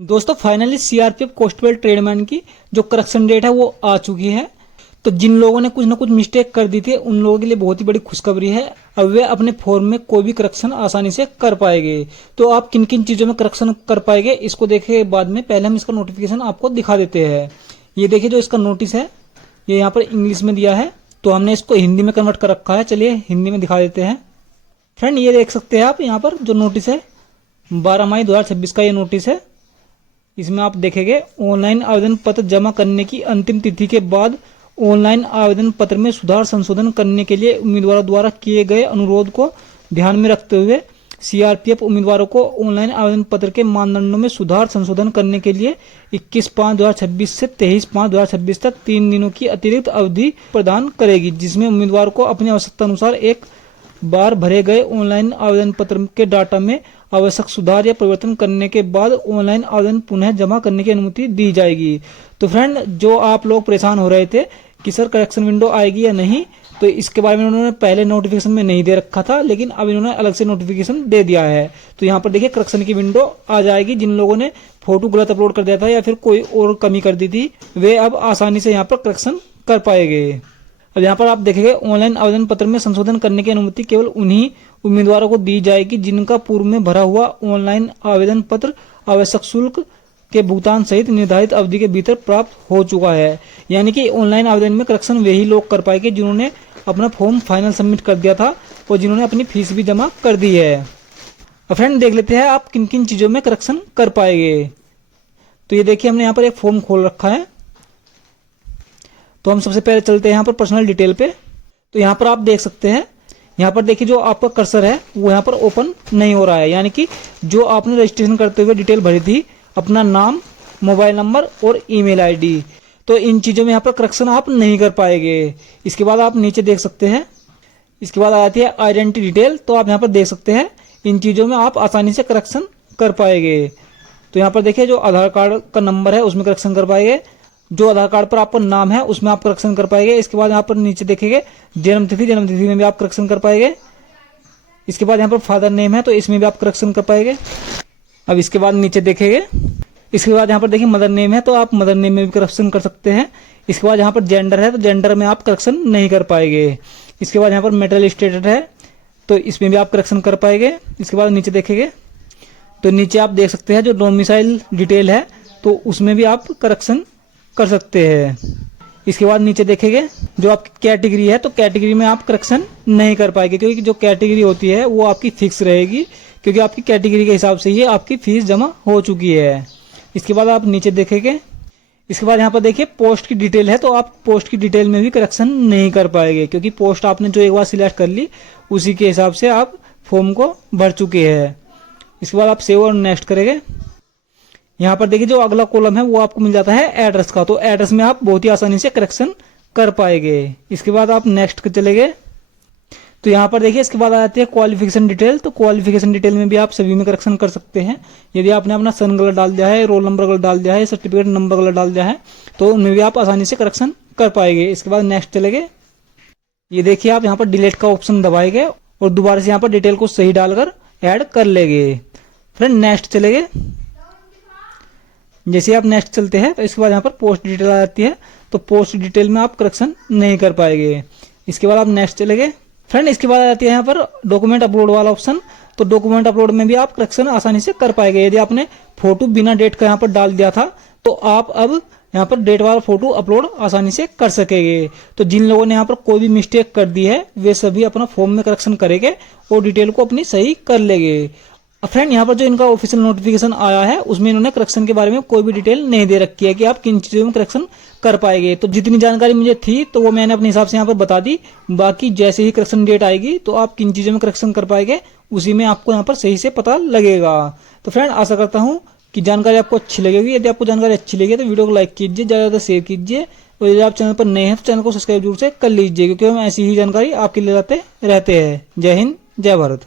दोस्तों finally CRPF constable tradesman की जो करेक्शन डेट है वो आ चुकी है। तो जिन लोगों ने कुछ ना कुछ मिस्टेक कर दी थी उन लोगों के लिए बहुत ही बड़ी खुशखबरी है। अब वे अपने फॉर्म में कोई भी करेक्शन आसानी से कर पाएंगे। तो आप किन किन चीज़ों में करेक्शन कर पाएंगे इसको देखे के बाद में पहले हम इसका नोटिफिकेशन आपको दिखा देते हैं। ये देखिए जो इसका नोटिस है ये यहाँ पर इंग्लिश में दिया है, तो हमने इसको हिंदी में कन्वर्ट कर रखा है। चलिए हिंदी में दिखा देते हैं। फ्रेंड ये देख सकते हैं आप यहाँ पर जो नोटिस है 12 मई 2026 का ये नोटिस है। इसमें आप देखेंगे ऑनलाइन आवेदन पत्र जमा करने की अंतिम तिथि के बाद ऑनलाइन आवेदन पत्र में सुधार संशोधन करने के लिए उम्मीदवारों द्वारा किए गए अनुरोध को ध्यान में रखते हुए सीआरपीएफ उम्मीदवारों को ऑनलाइन आवेदन पत्र के मानदंडों में सुधार संशोधन करने के लिए 21/5/2026 से 23/5/2026 तक 3 दिनों की अतिरिक्त अवधि प्रदान करेगी, जिसमें उम्मीदवार को अपनी आवश्यकता अनुसार एक बार भरे गए ऑनलाइन आवेदन पत्र के डाटा में आवश्यक सुधार या परिवर्तन करने के बाद ऑनलाइन आवेदन पुनः जमा करने की अनुमति दी जाएगी। तो फ्रेंड जो आप लोग परेशान हो रहे थे कि सर करेक्शन विंडो आएगी या नहीं, तो इसके बारे में उन्होंने पहले नोटिफिकेशन में नहीं दे रखा था, लेकिन अब इन्होंने अलग से नोटिफिकेशन दे दिया है। तो यहाँ पर देखिए करेक्शन की विंडो आ जाएगी। जिन लोगों ने फोटो गलत अपलोड कर दिया था या फिर कोई और कमी कर दी थी वे अब आसानी से यहाँ पर करेक्शन कर पाएंगे। अब यहाँ पर आप देखेंगे ऑनलाइन आवेदन पत्र में संशोधन करने की अनुमति केवल उन्हीं उम्मीदवारों को दी जाएगी जिनका पूर्व में भरा हुआ ऑनलाइन आवेदन पत्र आवश्यक शुल्क के भुगतान सहित निर्धारित अवधि के भीतर प्राप्त हो चुका है। यानी कि ऑनलाइन आवेदन में करेक्शन वही लोग कर पाएंगे जिन्होंने अपना फॉर्म फाइनल सबमिट कर दिया था और जिन्होंने अपनी फीस भी जमा कर दी है। अब फ्रेंड देख लेते हैं आप किन किन चीज़ों में करेक्शन कर पाएंगे। तो ये देखिए हमने यहाँ पर एक फॉर्म खोल रखा है। तो हम सबसे पहले चलते हैं यहाँ पर पर्सनल डिटेल पे। तो यहाँ पर आप देख सकते हैं, यहाँ पर देखिए जो आपका कर्सर है वो यहाँ पर ओपन नहीं हो रहा है। यानी कि जो आपने रजिस्ट्रेशन करते हुए डिटेल भरी थी, अपना नाम, मोबाइल नंबर और ईमेल आईडी, तो इन चीज़ों में यहाँ पर करेक्शन आप नहीं कर पाएंगे। इसके बाद आप नीचे देख सकते हैं, इसके बाद आ जाती है आइडेंटिटी डिटेल। तो आप यहाँ पर देख सकते हैं इन चीज़ों में आप आसानी से करेक्शन कर पाएंगे। तो यहाँ पर देखिए जो आधार कार्ड का नंबर है उसमें करेक्शन कर पाएंगे, जो आधार कार्ड पर आपका नाम है उसमें आप करेक्शन कर पाएंगे। इसके बाद यहाँ पर नीचे देखेंगे जन्मतिथि में भी आप करेक्शन कर पाएंगे। इसके बाद यहाँ पर फादर नेम है तो इसमें भी आप करेक्शन कर पाएंगे। अब इसके बाद नीचे देखेंगे, इसके बाद यहाँ पर देखिए मदर नेम है तो आप मदर नेम में भी करेक्शन कर सकते हैं। इसके बाद यहाँ पर जेंडर है तो जेंडर में आप करेक्शन नहीं कर पाएंगे। इसके बाद यहाँ पर मेटल स्टेटस है तो इसमें भी आप करेक्शन कर पाएंगे। इसके बाद नीचे देखेंगे तो नीचे आप देख सकते हैं जो डोमिसाइल डिटेल है तो उसमें भी आप करेक्शन कर सकते हैं। इसके बाद नीचे देखेंगे जो आपकी कैटेगरी है तो कैटेगरी में आप करेक्शन नहीं कर पाएंगे, क्योंकि जो कैटेगरी होती है वो आपकी फिक्स रहेगी, क्योंकि आपकी कैटेगरी के हिसाब से ही आपकी फीस जमा हो चुकी है। इसके बाद आप नीचे देखेंगे, इसके बाद यहाँ पर देखिए पोस्ट की डिटेल है तो आप पोस्ट की डिटेल में भी करेक्शन नहीं कर पाएंगे, क्योंकि पोस्ट आपने जो एक बार सिलेक्ट कर ली उसी के हिसाब से आप फॉर्म को भर चुके हैं। इसके बाद आप सेव और नेक्स्ट करेंगे। यहाँ पर देखिए जो अगला कॉलम है वो आपको मिल जाता है एड्रेस का, तो एड्रेस में आप बहुत ही आसानी से करेक्शन कर पाएंगे। इसके बाद आप नेक्स्ट चले गए तो यहाँ पर देखिए इसके बाद आ जाती है क्वालिफिकेशन डिटेल। तो क्वालिफिकेशन डिटेल में भी आप सभी में करेक्शन कर सकते हैं। यदि आपने अपना सन गलत डाल दिया है, रोल नंबर गलत डाल दिया है, सर्टिफिकेट नंबर गलत डाल दिया है तो उनमें भी आप आसानी से करेक्शन कर पाएंगे। इसके बाद नेक्स्ट चले गए, ये देखिए आप यहाँ पर डिलीट का ऑप्शन दबाएंगे और दोबारा से यहाँ पर डिटेल को सही डालकर ऐड कर लेंगे। फ्रेंड नेक्स्ट चले गए, जैसे आप नेक्स्ट चलते हैं तो इसके बाद यहाँ पर पोस्ट डिटेल आ जाती है तो पोस्ट डिटेल में आप करेक्शन नहीं कर पाएंगे। इसके बाद आप नेक्स्ट चले गए। फ्रेंड इसके बाद आ जाती है यहाँ पर डॉक्यूमेंट अपलोड वाला ऑप्शन। तो डॉक्यूमेंट अपलोड में भी आप करेक्शन आसानी से कर पाएंगे। यदि आपने फोटो बिना डेट का यहाँ पर डाल दिया था तो आप अब यहाँ पर डेट वाला फोटो अपलोड आसानी से कर सकेंगे। तो जिन लोगों ने यहाँ पर कोई भी मिस्टेक कर दी है वे सभी अपना फॉर्म में करेक्शन करेंगे और डिटेल को अपनी सही कर लेंगे। फ्रेंड यहाँ पर जो इनका ऑफिशियल नोटिफिकेशन आया है उसमें इन्होंने करेक्शन के बारे में कोई भी डिटेल नहीं दे रखी है कि आप किन चीज़ों में करेक्शन कर पाएंगे। तो जितनी जानकारी मुझे थी तो वो मैंने अपने हिसाब से यहाँ पर बता दी। बाकी जैसे ही करेक्शन डेट आएगी तो आप किन चीज़ों में करेक्शन कर पाएंगे उसी में आपको यहाँ पर सही से पता लगेगा। तो फ्रेंड आशा करता हूँ कि जानकारी आपको अच्छी लगेगी। यदि आपको जानकारी अच्छी लगी तो वीडियो को लाइक कीजिए, ज़्यादा से ज़्यादा शेयर कीजिए और यदि आप चैनल पर नए हैं तो चैनल को सब्सक्राइब जरूर से कर लीजिए, क्योंकि हम ऐसी ही जानकारी आपके लिए लाते रहते हैं। जय हिंद, जय भारत।